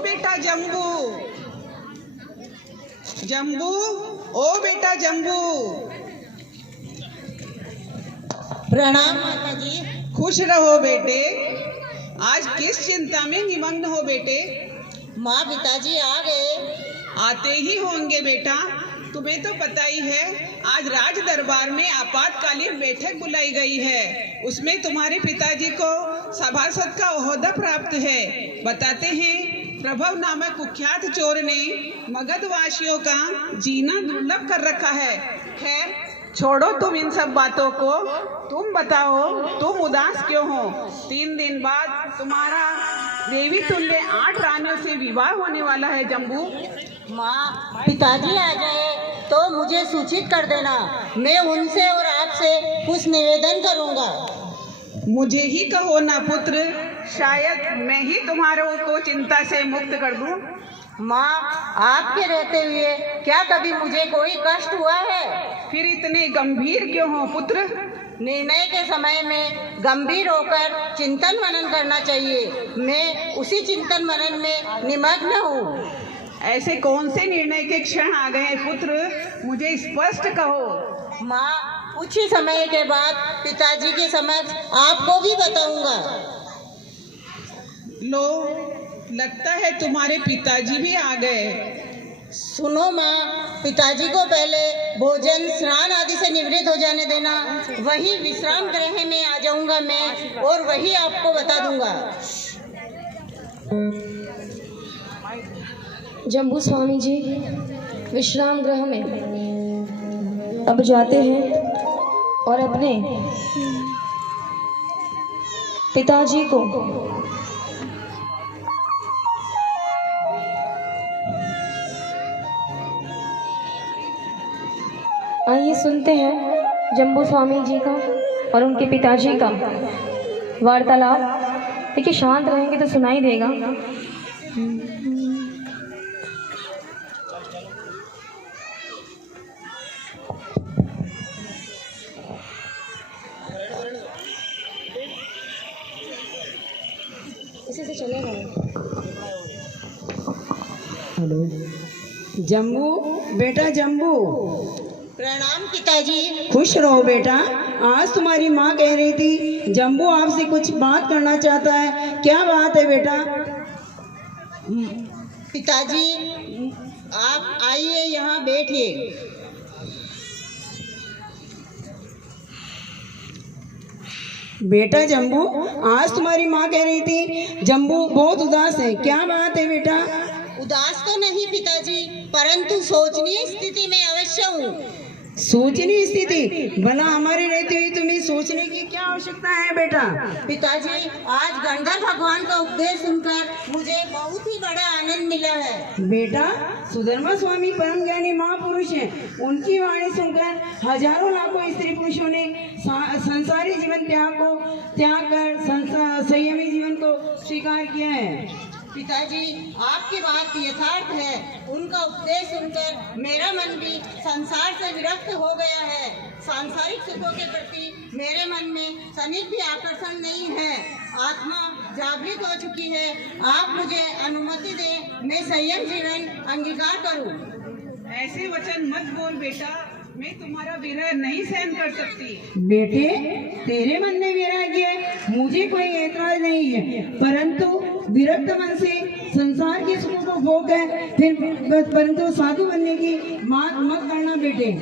बेटा जम्बू, जम्बू, ओ बेटा जम्बू। प्रणाम माता जी। खुश रहो बेटे। आज किस चिंता में निमग्न हो बेटे? माँ पिताजी आ गए। आते ही होंगे बेटा, तुम्हें तो पता ही है आज राज दरबार में आपातकालीन बैठक बुलाई गई है। उसमें तुम्हारे पिताजी को सभासद का ओहदा प्राप्त है। बताते हैं प्रभव नामक कुख्यात चोर ने मगधवासियों का जीना दुर्लभ कर रखा है। खैर छोड़ो तुम इन सब बातों को, तुम बताओ तुम उदास क्यों हो? 3 दिन बाद तुम्हारा देवी तुल्य 8 रानियों से विवाह होने वाला है जम्बू। माँ पिताजी आ जाए तो मुझे सूचित कर देना, मैं उनसे और आपसे कुछ निवेदन करूँगा। मुझे ही कहो ना पुत्र, शायद मैं ही तुम्हारों को चिंता से मुक्त कर दूं। माँ आपके रहते हुए क्या कभी मुझे कोई कष्ट हुआ है? फिर इतने गंभीर क्यों हो पुत्र? निर्णय के समय में गंभीर होकर चिंतन मनन करना चाहिए। मैं उसी चिंतन मनन में निमग्न हूँ। ऐसे कौन से निर्णय के क्षण आ गए पुत्र, मुझे स्पष्ट कहो। माँ कुछ ही समय के बाद पिताजी के समक्ष आपको भी बताऊंगा। लो, लगता है तुम्हारे पिताजी भी आ गए। सुनो माँ, पिताजी को पहले भोजन स्नान आदि से निवृत्त हो जाने देना, वही विश्राम गृह में आ जाऊंगा मैं और वही आपको बता दूंगा। जम्बू स्वामी जी विश्राम गृह में अब जाते हैं और अपने पिताजी को आइए सुनते हैं जम्बू स्वामी जी का और उनके पिताजी का वार्तालाप। देखिए शांत रहेंगे तो सुनाई देगा। इसी से चलेगा। हेलो जम्बू, बेटा जम्बू। प्रणाम पिताजी। खुश रहो बेटा। आज तुम्हारी माँ कह रही थी जम्बू आपसे कुछ बात करना चाहता है। क्या बात है बेटा? पिताजी आप आइए, यहाँ बैठिए। बेटा जम्बू, आज तुम्हारी माँ कह रही थी जम्बू बहुत उदास है। क्या बात है बेटा? उदास तो नहीं पिताजी, परंतु सोचनीय स्थिति में अवश्य हूँ। सोचनी स्थिति? भला हमारे रहते हुए तुम्हें सोचने की क्या आवश्यकता है बेटा? पिताजी आज गंधर्व भगवान का उपदेश सुनकर मुझे बहुत ही बड़ा आनंद मिला है। बेटा सुधर्मा स्वामी परम ज्ञानी महापुरुष हैं। उनकी वाणी सुनकर हजारों लाखों स्त्री पुरुषों ने संसारी जीवन त्याग कर संयमी जीवन को स्वीकार किया है। पिताजी आपकी बात यथार्थ है। उनका उपदेश सुनकर मेरा मन भी संसार से विरक्त हो गया है। सांसारिक सुखों के प्रति मेरे मन में तनिक भी आकर्षण नहीं है। आत्मा जागृत हो चुकी है। आप मुझे अनुमति दें, मैं संयम जीवन अंगीकार करूं। ऐसे वचन मत बोल बेटा, मैं तुम्हारा विरह नहीं सहन कर सकती। बेटे तेरे मन ने वैराग्य है, मुझे कोई ऐतराज नहीं है, परंतु विरक्त मन से संसार के सुखों को भोग है, फिर परंतु साधु बनने की बात मत करना बेटे।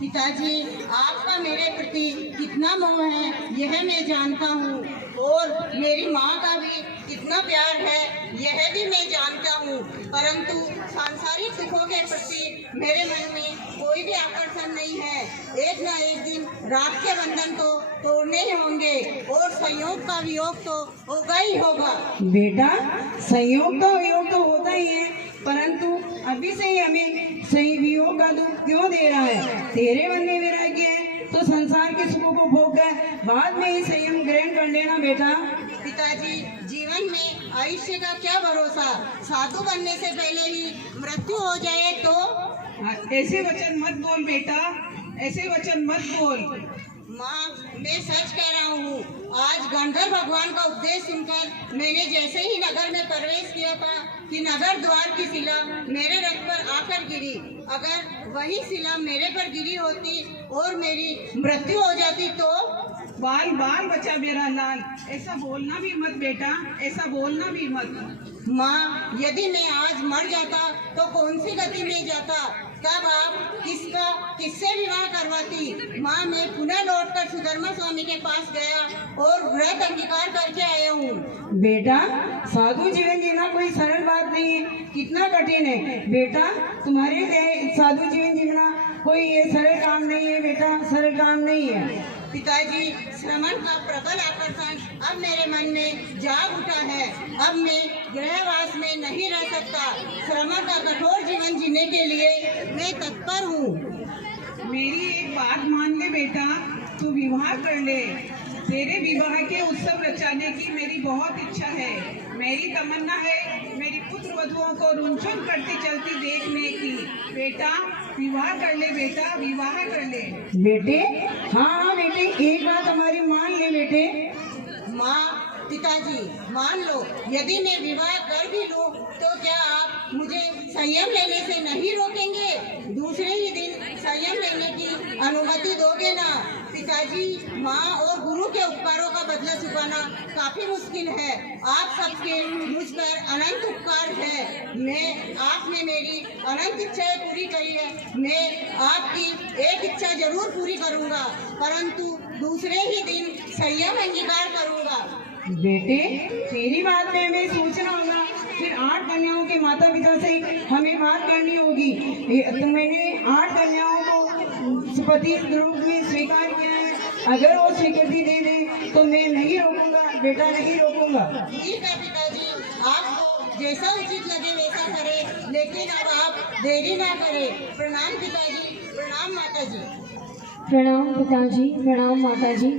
पिताजी आपका मेरे प्रति कितना मोह है यह मैं जानता हूँ, और मेरी माँ का भी कितना प्यार है यह भी मैं जानता हूँ, परंतु सांसारिक सुखों के प्रति मेरे मन में कोई भी आकर्षण नहीं है। एक न एक दिन रात के बंधन तो तोड़ने ही होंगे और संयोग का वियोग तो होगा ही होगा। बेटा संयोग का वियोग तो होता ही है, परंतु अभी से ही हमें सही वियोग का दुख क्यों दे रहा है? तेरे मन में वैराग्य है तो संसार के सुखों को भोग कर बाद में ही संयम ग्रहण कर लेना बेटा। पिताजी जीवन में आयुष्य का क्या भरोसा, साधु बनने से पहले ही मृत्यु हो जाए तो? ऐसे वचन मत बोल बेटा, ऐसे वचन मत बोल। माँ मैं सच कह रहा हूँ। आज गंधर्व भगवान का उपदेश सुनकर मैंने जैसे ही नगर में प्रवेश किया था, कि नगर द्वार की शिला मेरे रथ पर आकर गिरी, अगर वही शिला मेरे पर गिरी होती और मेरी मृत्यु हो जाती तो? बाल बाल बचा मेरा लाल, ऐसा बोलना भी मत बेटा, ऐसा बोलना भी मत। माँ, यदि मैं आज मर जाता तो कौन सी गति में जाता? तब आप किससे विवाह करवाती? माँ, मैं पुनः लौटकर सुधर्मा स्वामी के पास गया और व्रत अंगीकार करके आया हूँ। बेटा, साधु जीवन जीना कोई सरल बात नहीं है, कितना कठिन है बेटा। तुम्हारे लिए साधु जीवन जीना कोई ये सरल काम नहीं है बेटा, सरल काम नहीं है। पिताजी, श्रमण का प्रबल आकर्षण अब मेरे मन में जाग उठा है। अब मैं गृहवास में नहीं रह सकता। श्रमण का कठोर जीवन जीने के लिए मैं तत्पर हूँ। मेरी एक बात मान ले बेटा, तू विवाह कर ले। तेरे विवाह के उत्सव रचाने की मेरी बहुत इच्छा है। मेरी तमन्ना है मेरी पुत्र वधुओं को रुनझुन करती चलती देखने की। बेटा, विवाह कर ले बेटा, विवाह कर ले। बेटे, हाँ बेटे, एक बात हमारी मान ले बेटे। माँ, पिताजी, मान लो यदि मैं विवाह कर भी लूँ तो क्या आप मुझे संयम लेने से नहीं रोकेंगे? दूसरे ही दिन संयम लेने की अनुमति दोगे ना? पिताजी, माँ और गुरु के उपकारों का बदला चुकाना काफी मुश्किल है। आप सबके मुझ पर अनंत उपकार है। आपने मेरी अनंत इच्छाएं पूरी करी है। मैं आपकी एक इच्छा जरूर पूरी करूँगा, परंतु दूसरे ही दिन संयम अंगीकार करूँगा। बेटे, तेरी बात में हमें सोचना होगा, फिर 8 कन्याओं के माता पिता से हमें बात करनी होगी। तो मैंने 8 कन्याओं को पति रूप में स्वीकार किया है। अगर वो स्वीकृति दे दे तो मैं नहीं रोकूंगा बेटा, नहीं रोकूंगा। ठीक है पिताजी, आपको जैसा उचित लगे वैसा करें, लेकिन अब आप देरी ना करें। प्रणाम पिताजी, प्रणाम माताजी। प्रणाम पिताजी, प्रणाम माताजी।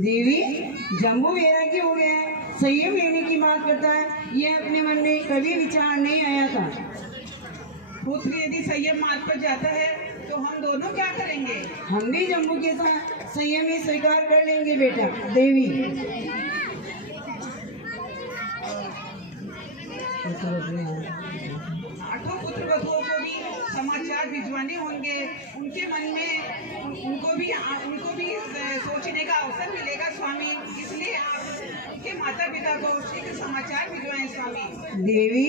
देवी, जम्बू वैरागी हो गया है, संयम लेने की बात करता है, ये अपने मन में कभी विचार नहीं आया था। पुत्र यदि संयम मार्ग पर जाता है तो हम दोनों क्या करेंगे? हम भी जम्बू के साथ संयम ही स्वीकार कर लेंगे बेटा। देवी, आठों पुत्र वधुओं को भी समाचार भिजवाने होंगे। उनके मन में उनको भी सोचने का अवसर मिलेगा स्वामी, इसलिए आप उनके माता पिता को शीघ्र समाचार भिजवाएं स्वामी। देवी,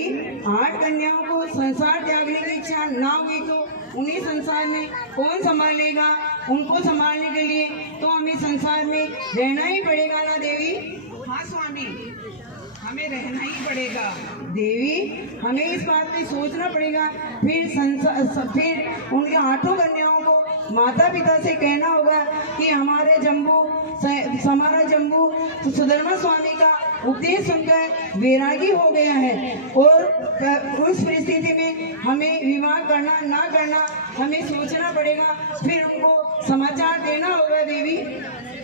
8 कन्याओं को संसार त्यागने की इच्छा ना हुई तो उन्हें संसार में कौन संभालेगा? उनको संभालने के लिए तो हमें संसार में रहना ही पड़ेगा ना देवी? हाँ स्वामी, हमें रहना ही पड़ेगा। देवी, हमें इस बात पे सोचना पड़ेगा। फिर उनके 8 कन्याओं को माता पिता से कहना होगा कि हमारा जम्बू तो सुधर्मा स्वामी का उपदेश सुनकर वैरागी हो गया है, और उस परिस्थिति में हमें विवाह करना ना करना हमें सोचना पड़ेगा। फिर उनको समाचार देना होगा देवी।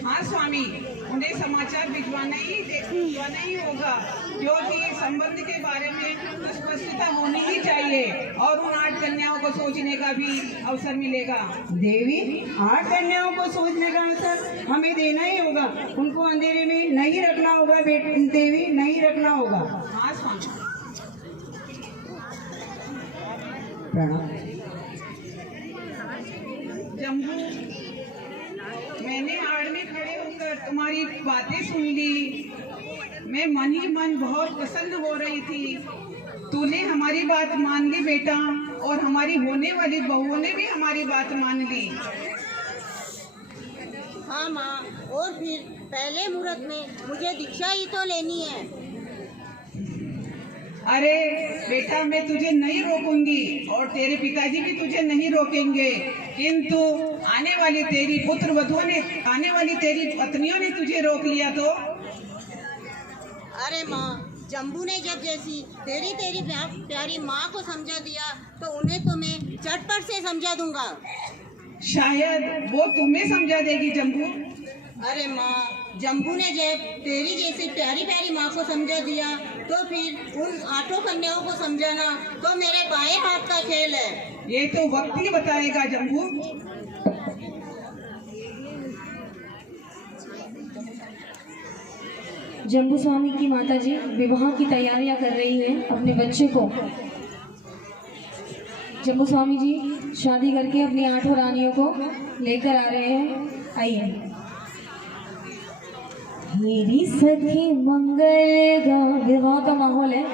हाँ स्वामी, उन्हें समाचार भिजवाना ही होगा, क्योंकि संबंध के बारे में स्पष्टता होनी ही चाहिए और उन 8 कन्याओं को सोचने का भी अवसर मिलेगा। देवी, 8 कन्याओं को सोचने का अवसर हमें देना ही होगा, उनको अंधेरे में नहीं रखना होगा देवी, नहीं रखना होगा। हाँ स्वामी। प्रणाम। जम्बू, मैंने आड़ में खड़े होकर तुम्हारी बातें सुन ली। मैं मन ही मन बहुत प्रसन्न हो रही थी। तूने हमारी बात मान ली बेटा, और हमारी होने वाली बहुओं ने भी हमारी बात मान ली। हाँ माँ, और फिर पहले मुहूर्त में मुझे दीक्षा ही तो लेनी है। अरे बेटा, मैं तुझे नहीं रोकूंगी और तेरे पिताजी भी तुझे नहीं रोकेंगे, किंतु आने वाली तेरी पुत्र वधुओं ने, आने वाली तेरी पत्नियों ने तुझे रोक लिया तो? अरे माँ, जम्बू ने जब जैसी तेरी प्यारी माँ को समझा दिया तो उन्हें तो मैं झटपट से समझा दूंगा। शायद वो तुम्हें समझा देगी जम्बू। अरे माँ, जम्बू ने जब तेरी जैसी प्यारी माँ को समझा दिया तो फिर उन 8 कन्याओं को समझाना तो मेरे बाएं हाथ का खेल है। ये तो वक्त ही बताएगा जम्बू। जम्बू स्वामी की माता जी विवाह की तैयारियां कर रही हैं अपने बच्चे को। जम्बू स्वामी जी शादी करके अपनी 8 रानियों को लेकर आ रहे हैं। आइए। मेरी सखी मंगल गा, विवाह का माहौल है।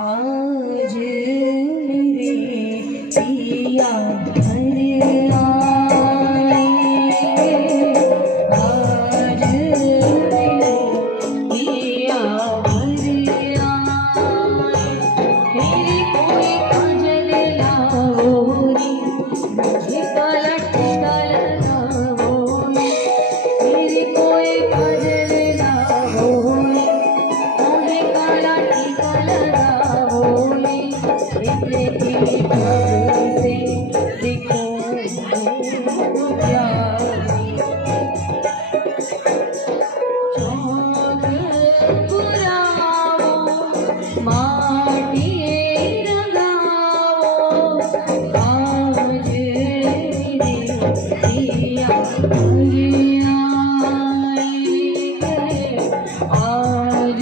आज मेरे पिया घर आए, आज मेरे पिया घर आए, मेरी कोई काजल लाओ रे, मुझे काला टीका लगाओ, मेरी कोई काजल लाओ रे, मुझे काला टीका लगाओ रे, तेरे भाग से देखो प्यार, चौक पुराओ, माटी रंगाओ, आज मेरे पिया घर आए, आज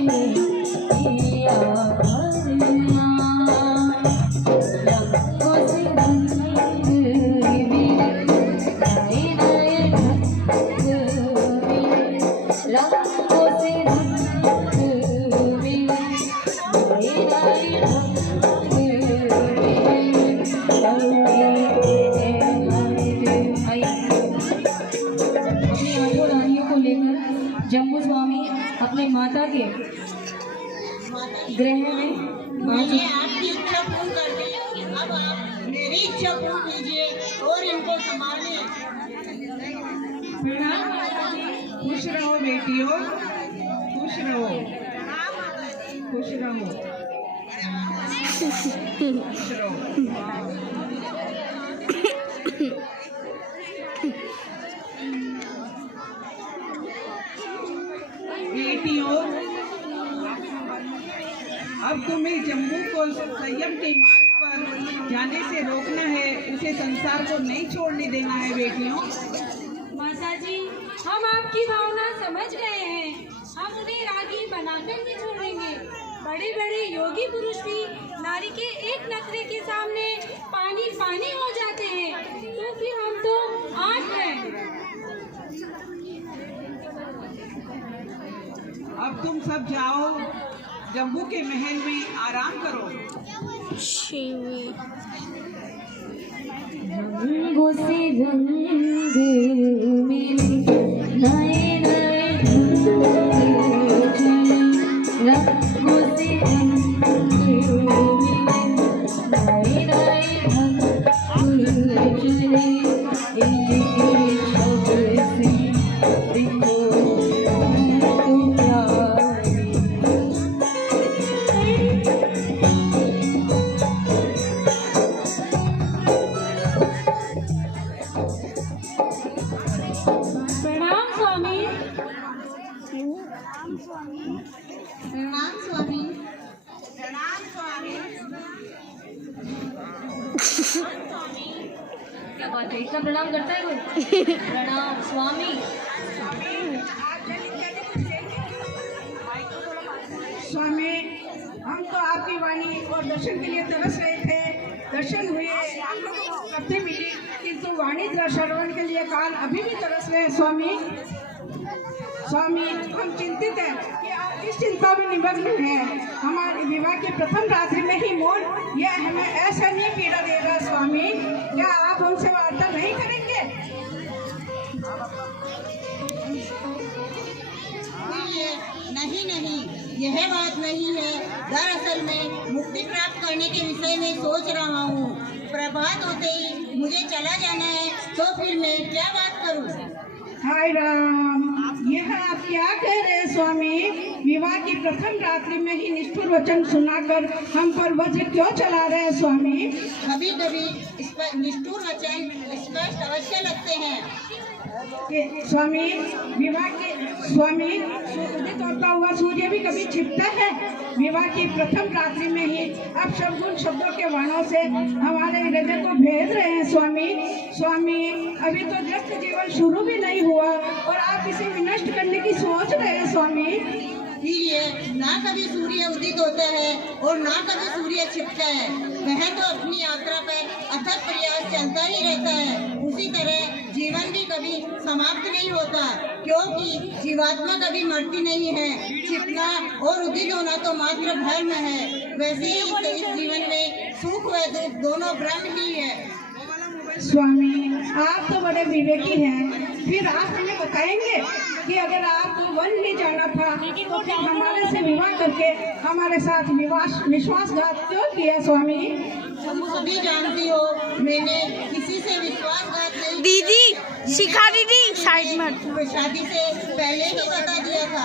मेरे पिया घर आए, रंगों से रंग मिले, नए नए ढंग मिले, रंगों से रंग मिले, नए नए ढंग मिले। अपनी 8 रानियों को लेकर जम्बू स्वामी अपने माता के गृह में मैंने आपकी इच्छा पूर्ण कर दी, अब आप मेरी इच्छा पूर्ण कीजिए और इनको संभालिए। खुश रहो बेटियों, खुश रहो, खुश रहो, खुश रहो। बेटियों, अब तुम्हें जम्बू को संयम के मार्ग पर जाने से रोकना है, उसे संसार को नहीं छोड़ने देना है बेटियों। माता जी, हम आपकी भावना समझ गए हैं, हम उन्हें रागी बनाकर नहीं छोड़ेंगे। बड़े बड़े योगी पुरुष भी नारी के एक नखरे के सामने पानी पानी हो जाते हैं, तो फिर हम तो 8 हैं। अब तुम सब जाओ, जम्बू के महल में आराम करो। रंगों से रंग मिले, नए नए ढंग चले, रंगों से रंग मिले, नए नए ढंग चले, इनके शब्द से देखो तुम प्यारी। प्रणाम स्वामी। प्रणाम स्वामी। प्रणाम स्वामी। क्या बात है, इतना प्रणाम करता है कोई? प्रणाम स्वामी। स्वामी, हम तो आपकी वाणी और दर्शन के लिए तरस रहे थे, दर्शन हुए, प्राप्ति मिली, किंतु वाणी श्रवण के लिए कान अभी भी तरस रहे हैं स्वामी। स्वामी, हम चिंतित हैं कि आप किस चिंता में निमग्न हैं। हमारे विवाह के प्रथम रात्रि में ही मौन, यह हमें ऐसा नहीं पीड़ा दे रहा स्वामी। क्या आप हमसे वार्ता नहीं करेंगे? नहीं नहीं, यह बात नहीं है। दरअसल मैं मुक्ति प्राप्त करने के विषय में सोच रहा हूँ। प्रभात होते ही मुझे चला जाना है, तो फिर मैं क्या बात करूँ? हाय राम, यह आप क्या कह रहे हैं स्वामी? विवाह की प्रथम रात्रि में ही निष्ठुर वचन सुनाकर हम पर वज्र क्यों चला रहे हैं स्वामी? कभी कभी इस पर निष्ठुर वचन स्पष्ट अवश्य लगते हैं। स्वामी, विवाह के स्वामी, उदित उगता हुआ सूर्य भी कभी छिपता है। विवाह की प्रथम रात्रि में ही आप शब्द शब्दों के वर्णों से हमारे हृदय को भेद रहे हैं स्वामी। स्वामी, अभी तो जस्ट जीवन शुरू भी नहीं हुआ और आप इसे विनष्ट करने की सोच रहे हैं स्वामी। फिर ये ना कभी सूर्य उदित होता है और ना कभी सूर्य छिपता है। वह तो अपनी यात्रा पर अथक प्रयास चलता ही रहता है। उसी तरह जीवन भी कभी समाप्त नहीं होता, क्योंकि जीवात्मा कभी मरती नहीं है। छिपना और उदित होना तो मात्र भ्रम है। वैसे ही इस जीवन में सुख व दुख दोनों भ्रम ही है। स्वामी, आप तो बड़े विवेकी हैं, फिर आप हमें बताएंगे कि अगर आपको वन में जाना था तो फिर हमारे से विवाह करके हमारे साथ विश्वासघात क्यों किया स्वामी? तुम सभी जानती हो मैंने किसी से विश्वासघात नहीं। दीदी शिखा दीदी साइड में। शादी से पहले ही बता दिया था।